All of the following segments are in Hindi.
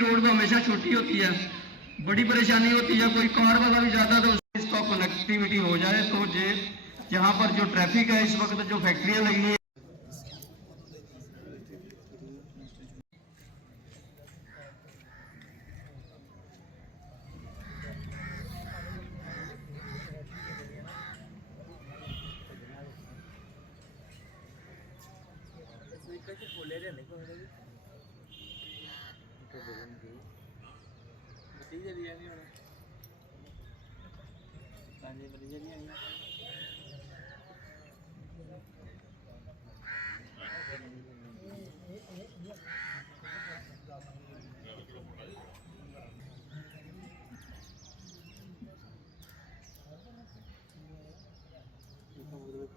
रोड तो हमेशा छोटी होती है, बड़ी परेशानी होती है, कोई कार वाला भी ज़्यादा तो इसका कनेक्टिविटी हो जाए तो जहाँ पर जो ट्रैफिक है इस वक्त जो फैक्ट्रियाँ लगी हैं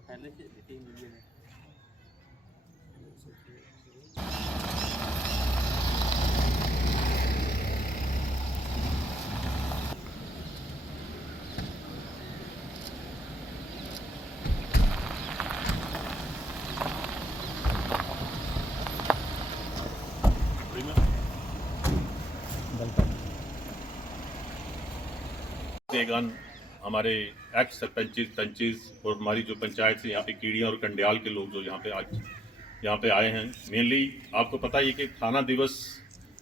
पहले से टीम मिली है। देगान हमारे एक्स सरपंचेस और हमारी जो पंचायत से यहाँ पे कीड़िया और कंडियाल के लोग जो यहाँ पे आज यहाँ पे आए हैं, मेनली आपको पता ही कि थाना दिवस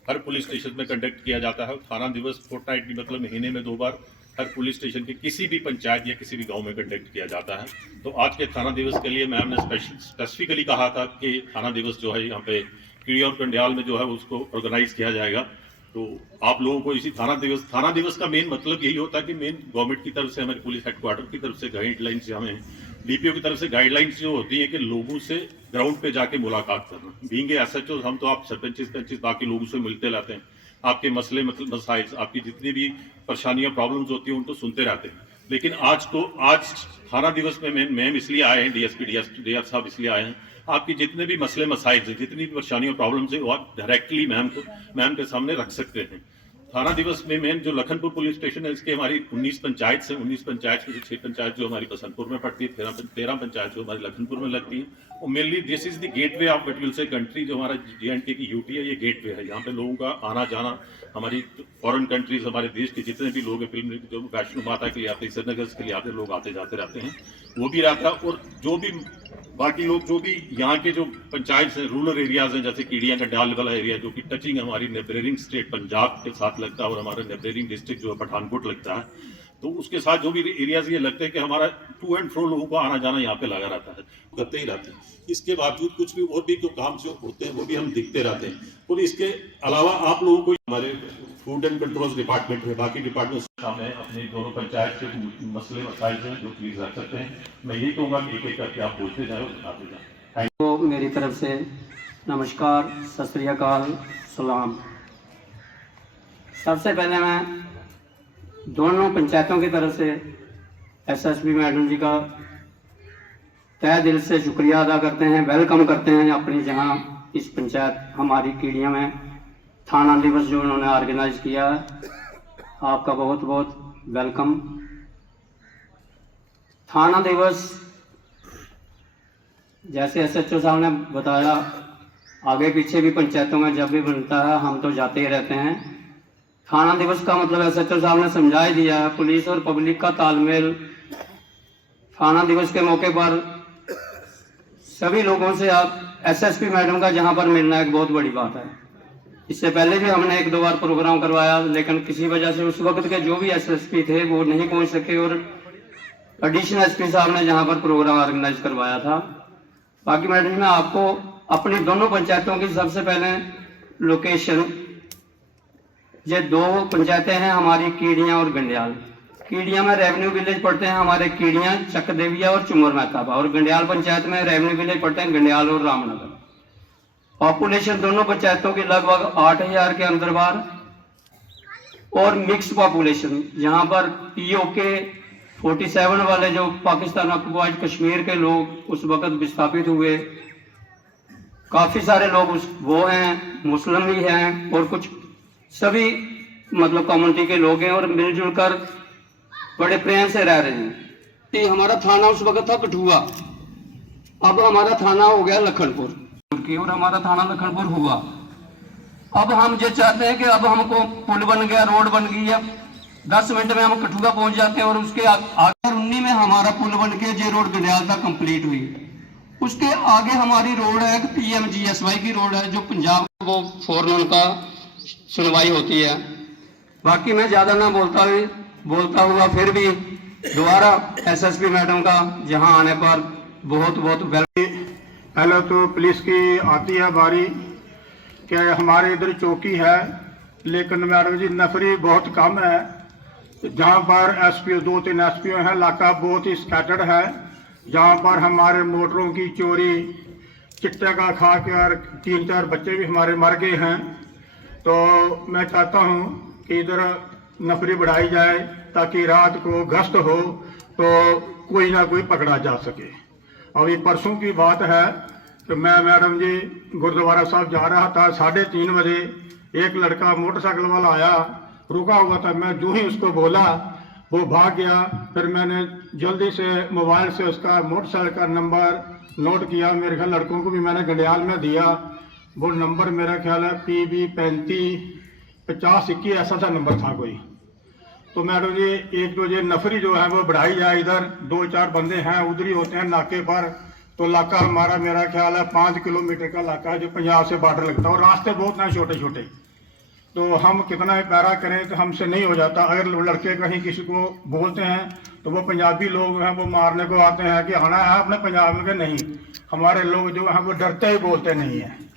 हर पुलिस स्टेशन में कंडक्ट किया जाता है। थाना दिवस फोर्टनाइटली मतलब महीने में 2 बार हर पुलिस स्टेशन के किसी भी पंचायत या किसी भी गांव में कंडक्ट किया जाता है। तो आज के थाना दिवस के लिए मैम ने स्पेसिफिकली कहा था कि थाना दिवस जो है यहाँ पे कीड़िया और कंडियाल में जो है उसको ऑर्गेनाइज किया जाएगा। तो आप लोगों को इसी थाना दिवस का मेन मतलब यही होता है कि मेन गवर्नमेंट की तरफ से हमारे पुलिस हेडक्वार्टर की तरफ से गाइडलाइंस, हमें डीपीओ की तरफ से गाइडलाइंस जो होती है कि लोगों से ग्राउंड पे जाके मुलाकात करना। बीइंग एसएचओ हम तो आप सरपंच बाकी लोगों से मिलते रहते हैं, आपके मसले मसाइल, आपकी जितनी भी परेशानियां प्रॉब्लम्स होती हैं उनको सुनते रहते हैं। लेकिन आज थाना दिवस में मैम इसलिए आए हैं, डीएफ साहब इसलिए आए हैं, आपकी जितने भी मसले मसाइल हैं, जितनी भी परेशानियों प्रॉब्लम्स है वो आप डायरेक्टली मैम के सामने रख सकते हैं। थाना दिवस में मेन जो लखनपुर पुलिस स्टेशन है इसके हमारी 19 पंचायत से 19 पंचायत में से 6 पंचायत जो हमारी बसंतपुर में पड़ती है, 13 पंचायत जो हमारी लखनपुर में लगती है। और mainly this is the gateway of what will say country. जो हमारा J&K की यूटी है ये गेटवे है, यहाँ पे लोगों का आना जाना, हमारी फॉरेन कंट्रीज, हमारे देश के जितने भी लोग हैं, फिल्म जो वैष्णो माता के लिए आते हैं, श्रीनगर के लिए आते लोग आते जाते रहते हैं, वो भी रहता है। और जो भी बाकी लोग जो भी यहाँ के जो पंचायत हैं, रूरल एरियाज हैं, जैसे कीड़िया कंडियाल वाला एरिया जो कि टचिंग हमारी नेबरिंग स्टेट पंजाब के साथ लगता है और हमारा नेबरिंग डिस्ट्रिक्ट जो है पठानकोट लगता है, तो उसके साथ जो भी एरियाज ये लगते हैं कि हमारा टू एंड फ्रो लोगों को आना जाना यहाँ पे लगा रहता है, करते ही रहते हैं। इसके बावजूद कुछ भी और भी जो काम जो होते हैं वो भी हम दिखते रहते हैं। और इसके अलावा आप लोगों को हमारे फूड एंड कंट्रोल डिपार्टमेंट में, बाकी डिपार्टमेंट सामने अपने दोनों पंचायत के मसले मसाइल हैं जो प्लीज रख सकते हैं। मैं यही कहूँगा कि एक एक करके आप बोलते जाए और बताते जाए। तो मेरी तरफ से नमस्कार, सत श्री अकाल, सलाम। सबसे पहले मैं दोनों पंचायतों की तरफ से एसएसपी मैडम जी का तहे दिल से शुक्रिया अदा करते हैं, वेलकम करते हैं अपनी जहां इस पंचायत हमारी कीड़िया में थाना दिवस जो उन्होंने ऑर्गेनाइज किया है, आपका बहुत बहुत वेलकम। थाना दिवस जैसे एसएचओ साहब ने बताया, आगे पीछे भी पंचायतों में जब भी बनता है हम तो जाते ही रहते हैं। थाना दिवस का मतलब एसएचओ साहब ने समझा ही दिया है, पुलिस और पब्लिक का तालमेल। थाना दिवस के मौके पर सभी लोगों से आप एसएसपी मैडम का जहां पर मिलना एक बहुत बड़ी बात है। इससे पहले भी हमने 1-2 बार प्रोग्राम करवाया, लेकिन किसी वजह से उस वक्त के जो भी एसएसपी थे वो नहीं पहुंच सके और एडिशनल एसपी साहब ने जहां पर प्रोग्राम ऑर्गेनाइज करवाया था। बाकी मैडम, मैं आपको अपनी दोनों पंचायतों की सबसे पहले लोकेशन, ये 2 पंचायतें हैं हमारी कीड़िया और गंडियाल। कीड़िया में रेवेन्यू विलेज पड़ते हैं हमारे कीड़िया, चकदेविया और चुमर महताबा, और गंडियाल पंचायत में रेवेन्यू विलेज पड़ते हैं गंडियाल और रामनगर। पॉपुलेशन दोनों पंचायतों की लगभग 8000 के अंदर बार और मिक्स पॉपुलेशन, जहां पर POK 47 वाले जो पाकिस्तान ऑक्युपाइड कश्मीर के लोग उस वक्त विस्थापित हुए, काफी सारे लोग वो हैं, मुस्लिम भी हैं और कुछ सभी मतलब कम्युनिटी के लोग हैं और मिलजुल कर बड़े प्रेम से रह रहे हैं। हमारा थाना उस वक्त था कठुआ, अब हमारा थाना हो गया लखनपुर और हमारा थाना लखनपुर हुआ। अब हम ये चाहते हैं कि अब हमको पुल बन गया, रोड बन गई है, 10 मिनट में हम कठुआ पहुंच जाते हैं और उसके आगे 19 में हमारा पुल बन के ये रोड गंडियाल तक कंप्लीट हुई। उसके आगे हमारी रोड है PMGSY की रोड है, जो पंजाब वो फॉरन का सुनवाई होती है। बाकी मैं ज़्यादा ना बोलता हुआ फिर भी दोबारा SSP मैडम का यहाँ आने पर बहुत बहुत पहले तो पुलिस की आती है बारी कि हमारे इधर चौकी है, लेकिन मैडम जी नफरी बहुत कम है। जहाँ पर SP 2-3 SP हैं, इलाका बहुत ही स्कैटर्ड है। जहाँ पर हमारे मोटरों की चोरी, चिट्टे का खा कर 3-4 बच्चे भी हमारे मर गए हैं। तो मैं चाहता हूँ कि इधर नफरी बढ़ाई जाए ताकि रात को गश्त हो तो कोई ना कोई पकड़ा जा सके। अभी परसों की बात है कि मैं मैडम जी गुरुद्वारा साहब जा रहा था, 3:30 बजे एक लड़का मोटरसाइकिल वाला आया, रुका हुआ था। मैं जो ही उसको बोला वो भाग गया। फिर मैंने जल्दी से मोबाइल से उसका मोटरसाइकिल का नंबर नोट किया। मेरे ख्याल लड़कों को भी मैंने गंडियाल में दिया। वो नंबर मेरा ख्याल है PB 355021 ऐसा सा नंबर था कोई। तो मैडम जी एक तो ये नफरी जो है वो बढ़ाई जाए। इधर 2-4 बंदे हैं उधर ही होते हैं नाके पर। तो इलाका हमारा मेरा ख्याल है 5 किलोमीटर का इलाका है जो पंजाब से बॉर्डर लगता है, और रास्ते बहुत हैं छोटे छोटे। तो हम कितना ही पैरा करें तो हमसे नहीं हो जाता। अगर लड़के कहीं किसी को बोलते हैं तो वो पंजाबी लोग हैं वो मारने को आते हैं कि आना है अपने पंजाब में, नहीं हमारे लोग जो हैं वो डरते ही बोलते नहीं हैं।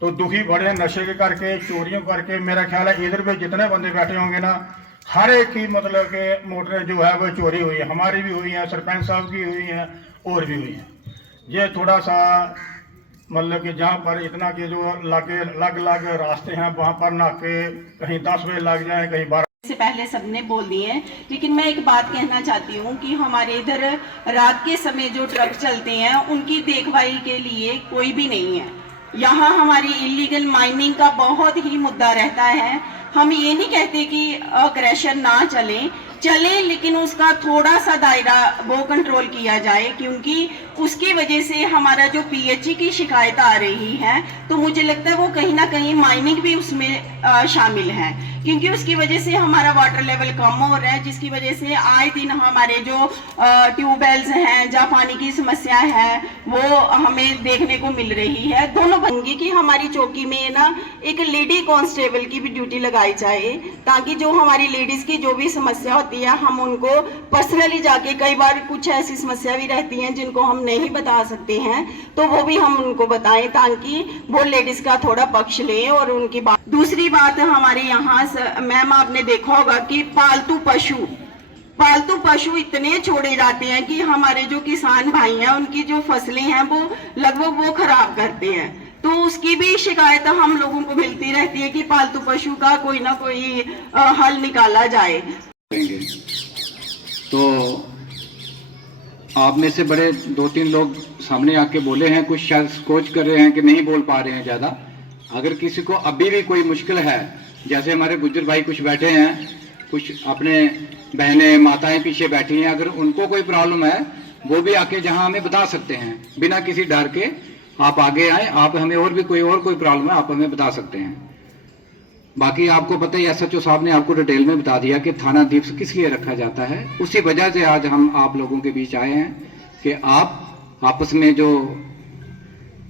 तो दुखी बड़े नशे के करके, चोरियों करके, मेरा ख्याल है इधर पे जितने बंदे बैठे होंगे ना, हर एक की मतलब के मोटरें जो है वो चोरी हुई है। हमारी भी हुई है, सरपंच साहब की हुई है, और भी हुई है। ये थोड़ा सा मतलब कि जहाँ पर इतना कि जो अलग अलग रास्ते हैं वहाँ पर नाके कहीं 10 बजे लग जाए, कहीं 12 से पहले सबने बोल दिए हैं। लेकिन मैं एक बात कहना चाहती हूँ कि हमारे इधर रात के समय जो ट्रक चलते हैं उनकी देखभाल के लिए कोई भी नहीं है। यहाँ हमारी इलीगल माइनिंग का बहुत ही मुद्दा रहता है। हम ये नहीं कहते कि क्रैशर ना चले, लेकिन उसका थोड़ा सा दायरा वो कंट्रोल किया जाए, क्योंकि उसकी वजह से हमारा जो PHE की शिकायत आ रही है, तो मुझे लगता है वो कहीं ना कहीं माइनिंग भी उसमें शामिल है, क्योंकि उसकी वजह से हमारा वाटर लेवल कम हो रहा है, जिसकी वजह से आए दिन हमारे जो ट्यूबवेल्स हैं जहाँ पानी की समस्या है वो हमें देखने को मिल रही है। दोनों बंगी की हमारी चौकी में ना एक लेडी कांस्टेबल की भी ड्यूटी लगाई जाए, ताकि जो हमारी लेडीज की जो भी समस्या होती है हम उनको पर्सनली जाके, कई बार कुछ ऐसी समस्या भी रहती हैं जिनको हम नहीं बता सकते हैं, तो वो भी हम उनको बताएं ताकि वो लेडीज का थोड़ा पक्ष लें और उनकी बात। दूसरी बात हमारे यहाँ मैम आपने देखा होगा कि पालतू पशु इतने छोड़े जाते हैं कि हमारे जो किसान भाई हैं उनकी जो फसलें हैं वो लगभग वो खराब करते हैं। तो उसकी भी शिकायत हम लोगों को मिलती रहती है कि पालतू पशु का कोई ना कोई हल निकाला जाए। तो आप में से बड़े 2-3 लोग सामने आके बोले हैं, कुछ शायद कोच कर रहे हैं कि नहीं बोल पा रहे हैं ज़्यादा। अगर किसी को अभी भी कोई मुश्किल है, जैसे हमारे गुज्जर भाई कुछ बैठे हैं, कुछ अपने बहनें माताएं पीछे बैठी हैं, अगर उनको कोई प्रॉब्लम है वो भी आके जहां हमें बता सकते हैं बिना किसी डर के। आप आगे आए, आप हमें और भी कोई प्रॉब्लम है आप हमें बता सकते हैं। बाकी आपको पता ही SHO साहब ने आपको डिटेल में बता दिया कि थाना दीप किस लिए रखा जाता है। उसी वजह से आज हम आप लोगों के बीच आए हैं कि आप आपस में जो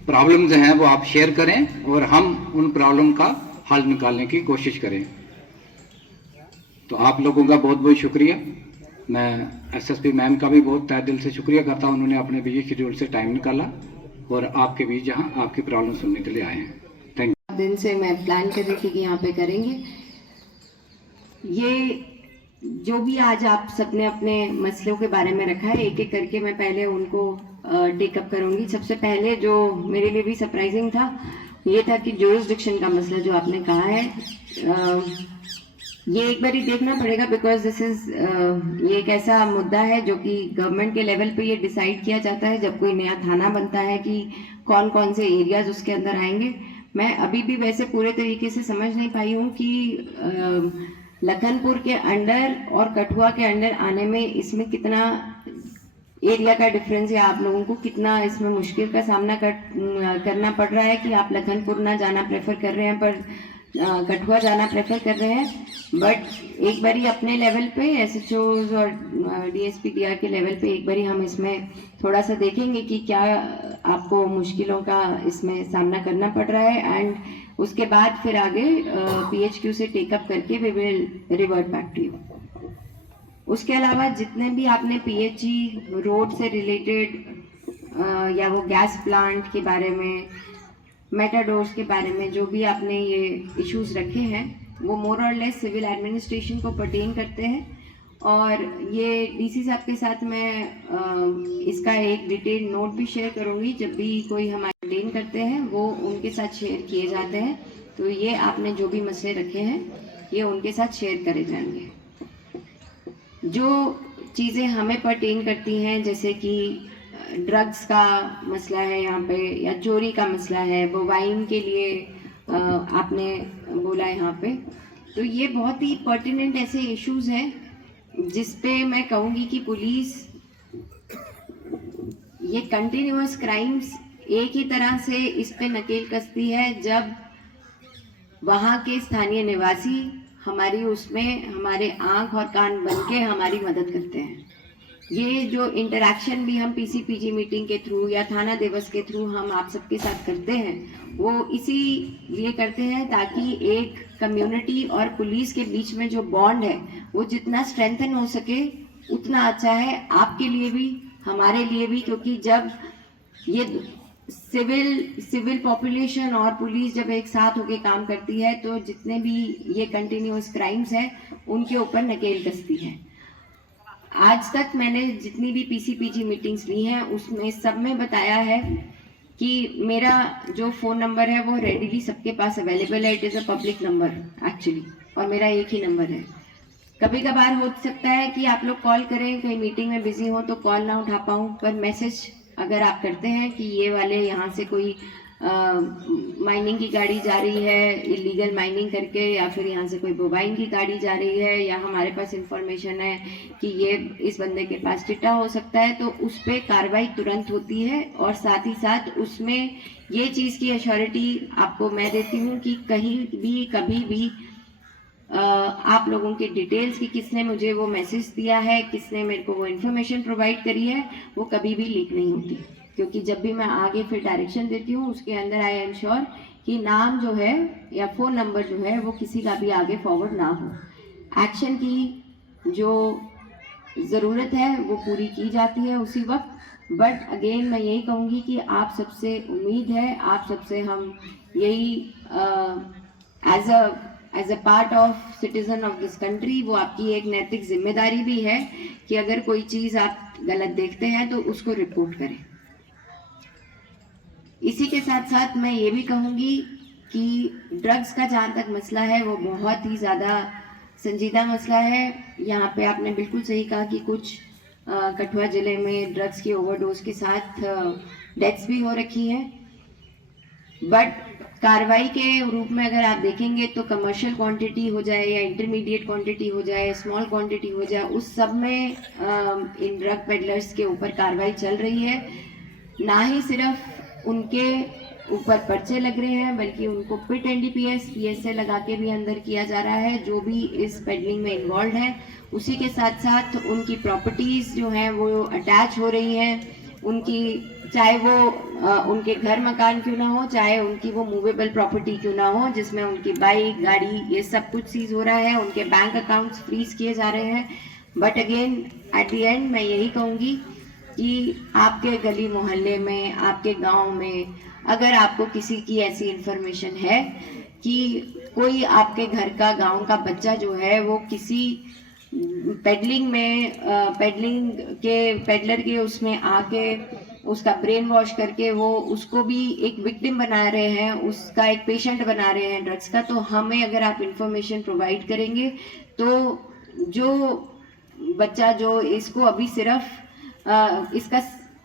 प्रॉब्लम्स हैं वो आप शेयर करें और हम उन प्रॉब्लम का हल निकालने की कोशिश करें। तो आप लोगों का बहुत बहुत शुक्रिया। मैं SSP मैम का भी बहुत तहे दिल से शुक्रिया करता हूँ, उन्होंने अपने बिजी शेड्यूल से टाइम निकाला और आपके बीच यहाँ आपकी प्रॉब्लम सुनने के लिए आए हैं। Thank you. दिन से मैं प्लान कर रही थी कि यहाँ पे करेंगे। ये जो भी आज आप सबने अपने मसलों के बारे में रखा है, एक एक करके मैं पहले उनको टेकअप करूंगी। सबसे पहले जो मेरे लिए भी सरप्राइजिंग था ये था कि जुरिसडिक्शन का मसला जो आपने कहा है, ये एक बार ही देखना पड़ेगा, बिकॉज दिस इज ये एक ऐसा मुद्दा है जो कि गवर्नमेंट के लेवल पे ये डिसाइड किया जाता है जब कोई नया थाना बनता है कि कौन कौन से एरियाज उसके अंदर आएंगे। मैं अभी भी वैसे पूरे तरीके से समझ नहीं पाई हूँ कि लखनपुर के अंडर और कठुआ के अंडर आने में इसमें कितना एरिया का डिफरेंस है, आप लोगों को कितना इसमें मुश्किल का सामना करना पड़ रहा है कि आप लखनपुर ना जाना प्रेफर कर रहे हैं पर कठुआ जाना प्रेफर कर रहे हैं, बट एक बारी अपने लेवल पे SHOs और DSP DR के लेवल पे एक बारी हम इसमें थोड़ा सा देखेंगे कि क्या आपको मुश्किलों का इसमें सामना करना पड़ रहा है, एंड उसके बाद फिर आगे PHQ से टेकअप करके we will revert back to you. उसके अलावा जितने भी आपने PHE रोड से रिलेटेड या वो गैस प्लांट के बारे में, मेटाडोर्स के बारे में जो भी आपने ये इश्यूज रखे हैं, वो मोर और लेस सिविल एडमिनिस्ट्रेशन को पर्टेन करते हैं। और ये DC साहब के साथ मैं इसका एक डिटेल नोट भी शेयर करूँगी, जब भी कोई हमारे पर्टेन करते हैं वो उनके साथ शेयर किए जाते हैं। तो ये आपने जो भी मसले रखे हैं ये उनके साथ शेयर करे जाएंगे। जो चीज़ें हमें पर्टेन करती हैं, जैसे कि ड्रग्स का मसला है यहाँ पे, या चोरी का मसला है, बोवाइन के लिए आपने बोला यहाँ पे, तो ये बहुत ही पर्टिनेंट ऐसे इश्यूज हैं जिस पे मैं कहूँगी कि पुलिस ये कंटिन्यूअस क्राइम्स एक ही तरह से इस पे नकेल कसती है जब वहाँ के स्थानीय निवासी हमारी उसमें हमारे आँख और कान बन के हमारी मदद करते हैं। ये जो इंटरेक्शन भी हम PCPG मीटिंग के थ्रू या थाना दिवस के थ्रू हम आप सबके साथ करते हैं, वो इसी लिए करते हैं ताकि एक कम्युनिटी और पुलिस के बीच में जो बॉन्ड है वो जितना स्ट्रेंथन हो सके उतना अच्छा है, आपके लिए भी हमारे लिए भी। क्योंकि जब ये सिविल पॉपुलेशन और पुलिस जब एक साथ होके काम करती है तो जितने भी ये कंटिन्यूअस क्राइम्स हैं उनके ऊपर नकेल कसती है। आज तक मैंने जितनी भी PCPG मीटिंग्स ली हैं उसमें सब में बताया है कि मेरा जो फ़ोन नंबर है वो रेडीली सबके पास अवेलेबल है। It is a public number actually, और मेरा एक ही नंबर है। कभी कभार हो सकता है कि आप लोग कॉल करें, कहीं मीटिंग में बिजी हो तो कॉल ना उठा पाऊँ, पर मैसेज अगर आप करते हैं कि ये वाले यहाँ से कोई माइनिंग की गाड़ी जा रही है इलीगल माइनिंग करके, या फिर यहाँ से कोई बोवाइन की गाड़ी जा रही है, या हमारे पास इंफॉर्मेशन है कि ये इस बंदे के पास चिट्टा हो सकता है, तो उस पर कार्रवाई तुरंत होती है। और साथ ही साथ उसमें ये चीज़ की अश्योरिटी आपको मैं देती हूँ कि कहीं भी कभी भी आप लोगों के डिटेल्स की किसने मुझे वो मैसेज दिया है, किसने मेरे को वो इन्फॉर्मेशन प्रोवाइड करी है, वो कभी भी लीक नहीं होती। क्योंकि जब भी मैं आगे फिर डायरेक्शन देती हूँ उसके अंदर आई एंश्योर कि नाम जो है या फ़ोन नंबर जो है वो किसी का भी आगे फॉरवर्ड ना हो। एक्शन की जो ज़रूरत है वो पूरी की जाती है उसी वक्त। बट अगेन मैं यही कहूँगी कि आप सबसे उम्मीद है, आप सबसे हम यही as a part of citizen of this country, वो आपकी एक नैतिक जिम्मेदारी भी है कि अगर कोई चीज़ आप गलत देखते हैं तो उसको रिपोर्ट करें। इसी के साथ साथ मैं ये भी कहूँगी कि ड्रग्स का जहाँ तक मसला है वो बहुत ही ज़्यादा संजीदा मसला है। यहाँ पे आपने बिल्कुल सही कहा कि कुछ कठुआ ज़िले में ड्रग्स की ओवरडोज के साथ डेथ्स भी हो रखी हैं। बट कार्रवाई के रूप में अगर आप देखेंगे तो कमर्शियल क्वांटिटी हो जाए या इंटरमीडिएट क्वांटिटी हो जाए, स्मॉल क्वांटिटी हो जाए, उस सब में इन ड्रग पेडलर्स के ऊपर कार्रवाई चल रही है। ना ही सिर्फ उनके ऊपर पर्चे लग रहे हैं बल्कि उनको पिट NDPS PSA लगा के भी अंदर किया जा रहा है जो भी इस पेडलिंग में इन्वॉल्व है। उसी के साथ साथ उनकी प्रॉपर्टीज़ जो हैं वो अटैच हो रही हैं, उनकी चाहे वो उनके घर मकान क्यों ना हो, चाहे उनकी वो मूवेबल प्रॉपर्टी क्यों ना हो, जिसमें उनकी बाइक गाड़ी ये सब कुछ सीज हो रहा है, उनके बैंक अकाउंट्स फ्रीज किए जा रहे हैं। But again at the end मैं यही कहूँगी कि आपके गली मोहल्ले में, आपके गांव में अगर आपको किसी की ऐसी इंफॉर्मेशन है कि कोई आपके घर का गांव का बच्चा जो है वो किसी पेडलिंग में पेडलर के उसमें आके उसका ब्रेन वॉश करके वो उसको भी एक विक्टिम बना रहे हैं, उसका एक पेशेंट बना रहे हैं ड्रग्स का, तो हमें अगर आप इंफॉर्मेशन प्रोवाइड करेंगे तो जो बच्चा जो इसको अभी सिर्फ इसका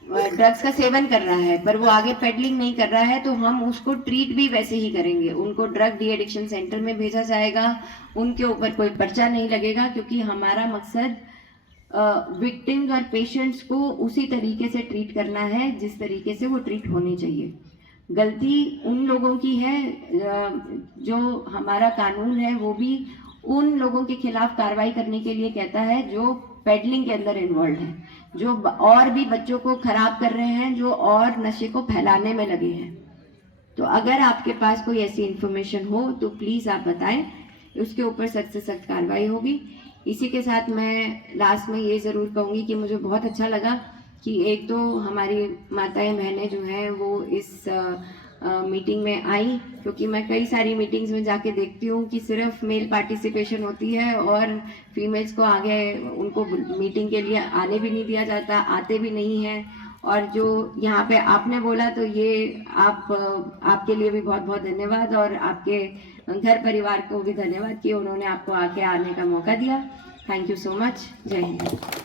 ड्रग्स का सेवन कर रहा है पर वो आगे पेडलिंग नहीं कर रहा है, तो हम उसको ट्रीट भी वैसे ही करेंगे। उनको ड्रग डी एडिक्शन सेंटर में भेजा जाएगा, उनके ऊपर कोई पर्चा नहीं लगेगा, क्योंकि हमारा मकसद विक्टिम्स और पेशेंट्स को उसी तरीके से ट्रीट करना है जिस तरीके से वो ट्रीट होने चाहिए। गलती उन लोगों की है, जो हमारा कानून है वो भी उन लोगों के खिलाफ कार्रवाई करने के लिए कहता है जो पेडलिंग के अंदर इन्वॉल्व है, जो और भी बच्चों को खराब कर रहे हैं, जो और नशे को फैलाने में लगे हैं। तो अगर आपके पास कोई ऐसी इन्फॉर्मेशन हो तो प्लीज़ आप बताएं, उसके ऊपर सख्त से सख्त कार्रवाई होगी। इसी के साथ मैं लास्ट में ये ज़रूर कहूँगी कि मुझे बहुत अच्छा लगा कि एक तो हमारी माताएं बहनें जो हैं वो इस मीटिंग में आई, क्योंकि मैं कई सारी मीटिंग्स में जाके देखती हूँ कि सिर्फ मेल पार्टिसिपेशन होती है और फीमेल्स को आगे उनको मीटिंग के लिए आने भी नहीं दिया जाता, आते भी नहीं हैं। और जो यहाँ पे आपने बोला तो ये आपके लिए भी बहुत बहुत धन्यवाद, और आपके घर परिवार को भी धन्यवाद कि उन्होंने आपको आके आने का मौका दिया। Thank you so much. जय हिंद।